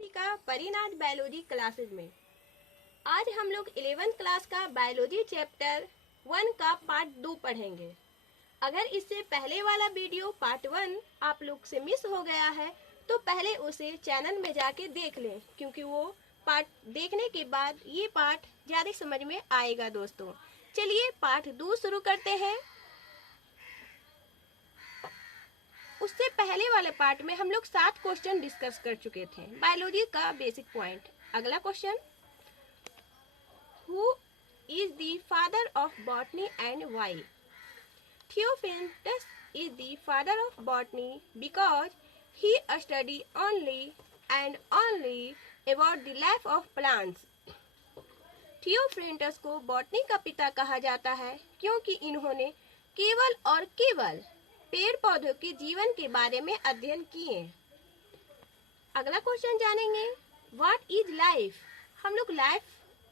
का परिनाथ biology classes में आज हम लोग 11th क्लास का बायोलॉजी चैप्टर 1 का पार्ट 2 पढ़ेंगे। अगर इससे पहले वाला वीडियो पार्ट 1 आप लोग से मिस हो गया है तो पहले उसे चैनल में जाके देख लें, क्योंकि वो पार्ट देखने के बाद ये पार्ट ज्यादा समझ में आएगा। दोस्तों चलिए पार्ट 2 शुरू करते हैं। उससे पहले वाले पार्ट में हम लोग 7 क्वेश्चन डिस्कस कर चुके थे बायोलॉजी का बेसिक पॉइंट। अगला question, who is the father of botany and why? Theophrastus is the father of botany because he study only and only about the life of plants. Theophrastus को botany का पिता कहा जाता है क्योंकि इन्होंने केवल और केवल पेड़ पौधों के जीवन के बारे में अध्ययन किए। अगला क्वेश्चन जानेंगे, व्हाट इज लाइफ? हम लोग लाइफ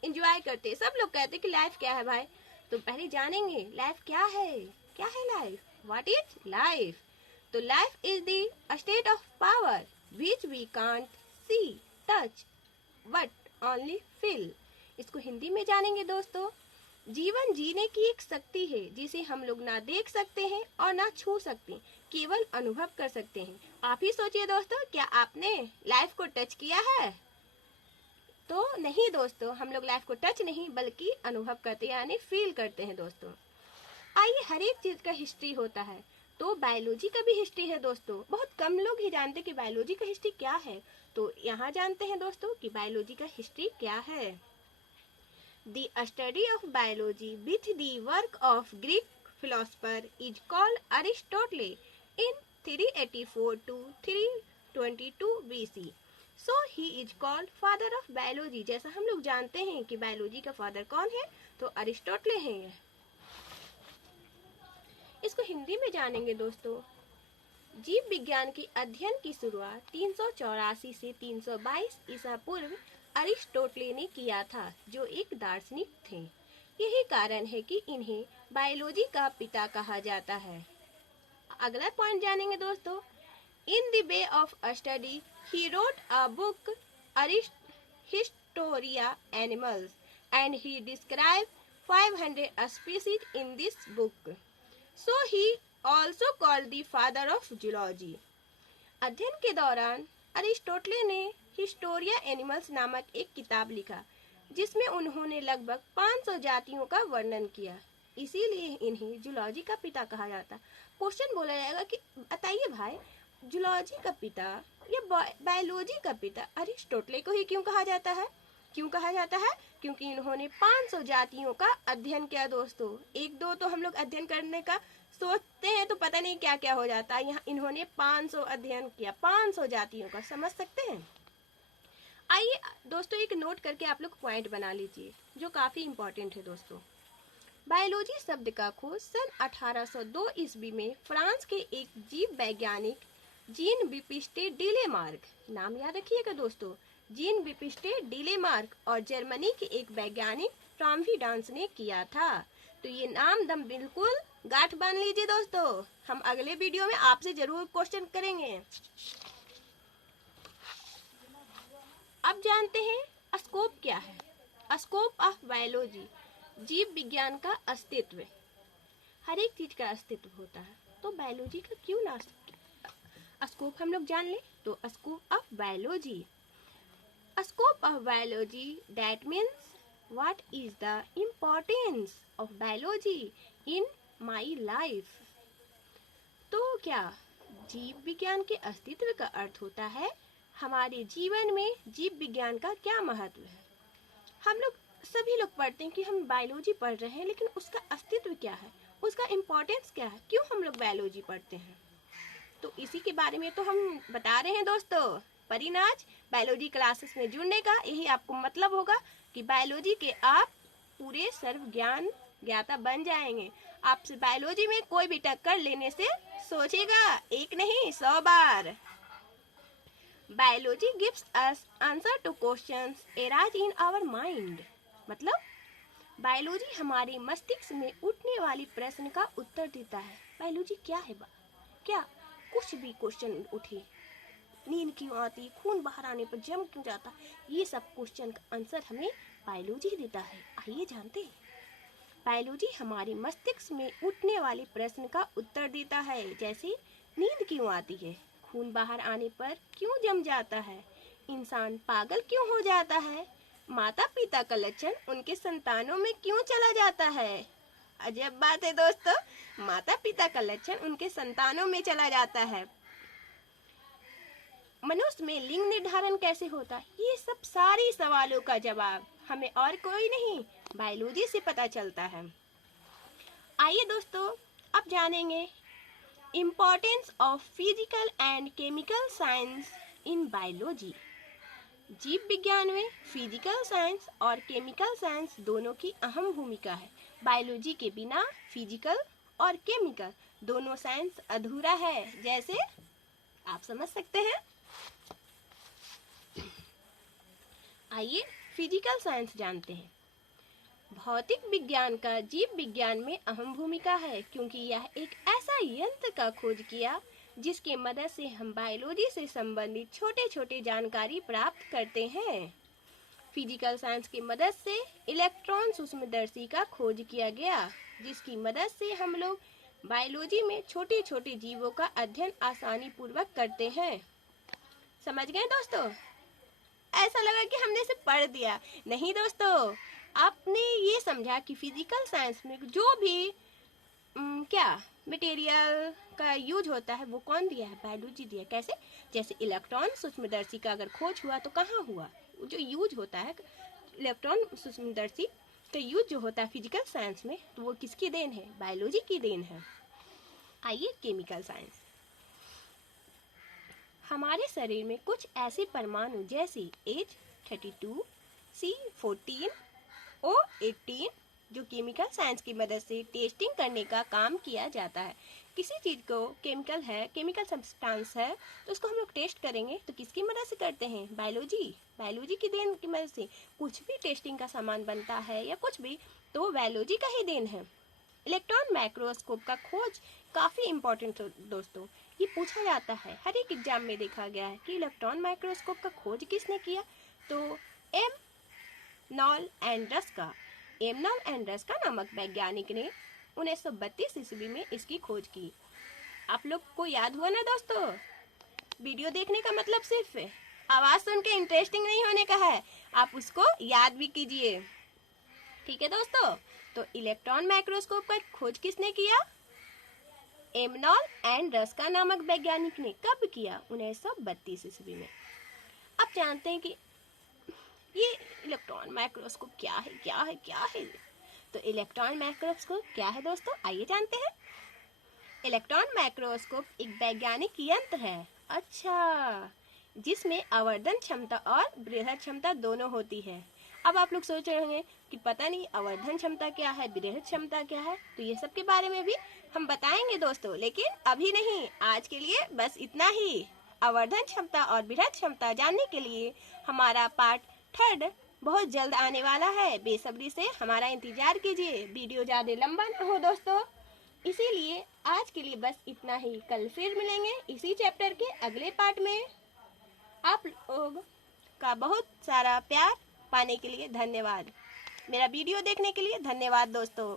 एंजॉय करते हैं, सब लोग कहते हैं कि लाइफ क्या है भाई, तो पहले जानेंगे लाइफ क्या है। क्या है लाइफ? What is life? तो life is the state of power which we can't see touch but only feel. इसको हिंदी में जानेंगे दोस्तों। जीवन जीने की एक शक्ति है जिसे हम लोग ना देख सकते हैं और ना छू सकते, केवल अनुभव कर सकते हैं। आप ही सोचिए दोस्तों, क्या आपने लाइफ को टच किया है? तो नहीं दोस्तों, हम लोग लाइफ को टच नहीं बल्कि अनुभव करते यानी फील करते हैं। दोस्तों आइए, हर एक चीज का हिस्ट्री होता है, तो बायोलॉजी का भी हिस्ट्री है दोस्तों। बहुत कम लोग ही जानते कि बायोलॉजी का हिस्ट्री क्या है, तो यहाँ जानते हैं दोस्तों कि बायोलॉजी का हिस्ट्री क्या है। The study of biology with the work of Greek philosopher is called Aristotle in 384 to 322 BC. So he is called father of biology. जैसा हम लोग जानते हैं कि बायोलॉजी का फादर कौन है, तो अरिस्टोटले हैं। इसको हिंदी में जानेंगे दोस्तों। जीव विज्ञान के अध्ययन की शुरुआत 384 से 322 ईसा पूर्व अरिस्टोटले ने किया था, जो एक दार्शनिक थे। यही कारण है कि इन्हें बायोलॉजी का पिता कहा जाता है। अगला पॉइंट जानेंगे दोस्तों। In the way of study he wrote a book Historia animals and he describe 500 species in this book, so he also called the father of zoology. अध्ययन के दौरान अरिस्टोटले ने हिस्टोरिया एनिमल्स नामक एक किताब लिखा, जिसमें उन्होंने लगभग 500 जातियों का वर्णन किया, इसीलिए इन्हें जूलॉजी का पिता कहा जाता। क्वेश्चन बोला जाएगा कि बताइए भाई, जूलॉजी का पिता या बायोलॉजी का पिता अरिस्टोटले को ही क्यों कहा जाता है? क्यों कहा जाता है? क्योंकि इन्होंने 500 जातियों का अध्ययन किया दोस्तों। एक दो तो हम लोग अध्ययन करने का सोचते हैं तो पता नहीं क्या क्या हो जाता है, यहाँ इन्होंने 500 अध्ययन किया, 500 जातियों का, समझ सकते हैं। आइए दोस्तों, एक नोट करके आप लोग पॉइंट बना लीजिए जो काफी इंपॉर्टेंट है दोस्तों। बायोलॉजी शब्द का खोज सन 1802 ईस्वी में फ्रांस के एक जीव वैज्ञानिक जीन बैप्टिस्ट डिलेमार्क, नाम याद रखिएगा दोस्तों, जीन बैप्टिस्ट डिलेमार्क, और जर्मनी के एक वैज्ञानिक ट्राम्फिडांस ने किया था। तो ये नाम दम बिल्कुल गांठ बांध लीजिए दोस्तों, हम अगले वीडियो में आपसे जरूर क्वेश्चन करेंगे। अब जानते हैं स्कोप क्या है। स्कोप ऑफ बायोलॉजी, जीव विज्ञान का अस्तित्व। हर एक चीज का अस्तित्व होता है, तो बायोलॉजी का क्यों ना स्कोप हम लोग जान ले। तो scope of biology, scope of biology that means what is the importance of biology in my life. तो क्या जीव विज्ञान के अस्तित्व का अर्थ होता है हमारे जीवन में जीव विज्ञान का क्या महत्व है। हम लोग सभी लोग पढ़ते हैं कि हम बायोलॉजी पढ़ रहे हैं, लेकिन उसका अस्तित्व क्या है, उसका इम्पोर्टेंस क्या है, क्यों हम लोग बायोलॉजी पढ़ते हैं, तो इसी के बारे में तो हम बता रहे हैं दोस्तों। परिनाज बायोलॉजी क्लासेस में जुड़ने का यही आपको मतलब होगा कि बायोलॉजी के आप पूरे सर्व ज्ञान ज्ञाता बन जाएंगे। आपसे बायोलॉजी में कोई भी टक्कर लेने से सोचेगा एक नहीं 100 बार। Biology gives us answer to questions arise in our mind, मतलब बायोलॉजी हमारे मस्तिष्क में उठने वाली प्रश्न का उत्तर देता है। बायोलॉजी क्या है? क्या कुछ भी क्वेश्चन उठे नींद क्यों आती, खून बाहर आने पर जम क्यों जाता, ये सब क्वेश्चन का आंसर हमें बायोलॉजी देता है। आइए जानते हैं। बायोलॉजी हमारे मस्तिष्क में उठने वाले प्रश्न का उत्तर देता है, जैसे नींद क्यों आती है, खून बाहर आने पर क्यों जम जाता है, इंसान पागल क्यों हो जाता है, माता पिता का लक्षण उनके संतानों में क्यों चला जाता है। अजब बात है दोस्तों, माता पिता का लक्षण उनके संतानों में चला जाता है। मनुष्य में लिंग निर्धारण कैसे होता है, ये सब सारी सवालों का जवाब हमें और कोई नहीं बायोलॉजी से पता चलता है। आइए दोस्तों, अब जानेंगे importance of physical and chemical science in biology. जीव विज्ञान में फिजिकल साइंस और केमिकल साइंस दोनों की अहम भूमिका है। बायोलॉजी के बिना फिजिकल और केमिकल दोनों साइंस अधूरा है, जैसे आप समझ सकते हैं। आइए फिजिकल साइंस जानते हैं। भौतिक विज्ञान का जीव विज्ञान में अहम भूमिका है, क्योंकि यह एक ऐसा यंत्र का खोज किया जिसके मदद से हम बायोलॉजी से संबंधित छोटे छोटे जानकारी प्राप्त करते हैं। फिजिकल साइंस की मदद से इलेक्ट्रॉन सूक्ष्मदर्शी का खोज किया गया, जिसकी मदद से हम लोग बायोलॉजी में छोटे छोटे जीवों का अध्ययन आसानी पूर्वक करते हैं। समझ गए दोस्तों? ऐसा लगा कि हमने इसे पढ़ दिया। नहीं दोस्तों, आपने ये समझा कि फिजिकल साइंस में जो भी क्या मटेरियल का यूज होता है वो कौन दिया है, बायोलॉजी दिया। कैसे? जैसे इलेक्ट्रॉन सूक्ष्मदर्शी का अगर खोज हुआ तो कहाँ हुआ, जो यूज होता है इलेक्ट्रॉन सूक्ष्मदर्शी का यूज जो होता है फिजिकल साइंस में, तो वो किसकी देन है, बायोलॉजी की देन है। आइए केमिकल साइंस। हमारे शरीर में कुछ ऐसे परमाणु जैसे H32, C14, O18 जो केमिकल साइंस की मदद से टेस्टिंग करने का काम किया जाता है। किसी चीज़ को केमिकल है, केमिकल सब्सटेंस है, तो उसको हम लोग टेस्ट करेंगे तो किसकी मदद से करते हैं, बायोलॉजी की देन की मदद से। कुछ भी टेस्टिंग का सामान बनता है या कुछ भी, तो बायोलॉजी का ही देन है। इलेक्ट्रॉन माइक्रोस्कोप का खोज काफ़ी इम्पोर्टेंट है दोस्तों। ये पूछा जाता है, हर एक एग्जाम में देखा गया है कि इलेक्ट्रॉन माइक्रोस्कोप का खोज किसने किया, तो एमनॉल एंड्रस का नामक वैज्ञानिक ने 1932 ईस्वी में इसकी खोज की। आप लोग को याद हुआ ना दोस्तों? वीडियो देखने का मतलब सिर्फ आवाज़ सुन के इंटरेस्टिंग नहीं होने का है, आप उसको याद भी कीजिए। ठीक है दोस्तों? तो इलेक्ट्रॉन माइक्रोस्कोप का खोज किसने किया, एमनॉल एंड्रस का नामक वैज्ञानिक ने। कब किया, 1932 ईस्वी में। अब जानते हैं कि ये इलेक्ट्रॉन माइक्रोस्कोप क्या है। तो इलेक्ट्रॉन माइक्रोस्कोप क्या है दोस्तों, आइए जानते हैं। इलेक्ट्रॉन माइक्रोस्कोप एक वैज्ञानिक यंत्र है, अच्छा, जिसमें आवर्धन क्षमता और बृहद क्षमता दोनों होती है। अब आप लोग सोच रहे होंगे कि पता नहीं आवर्धन क्षमता क्या है, बृहद क्षमता क्या है, तो ये सब के बारे में भी हम बताएंगे दोस्तों, लेकिन अभी नहीं, आज के लिए बस इतना ही। आवर्धन क्षमता और बृहद क्षमता जानने के लिए हमारा पार्ट 3 बहुत जल्द आने वाला है, बेसब्री से हमारा इंतजार कीजिए। वीडियो ज़्यादा लंबा ना हो दोस्तों, इसीलिए आज के लिए बस इतना ही। कल फिर मिलेंगे इसी चैप्टर के अगले पार्ट में। आप लोग का बहुत सारा प्यार पाने के लिए धन्यवाद। मेरा वीडियो देखने के लिए धन्यवाद दोस्तों।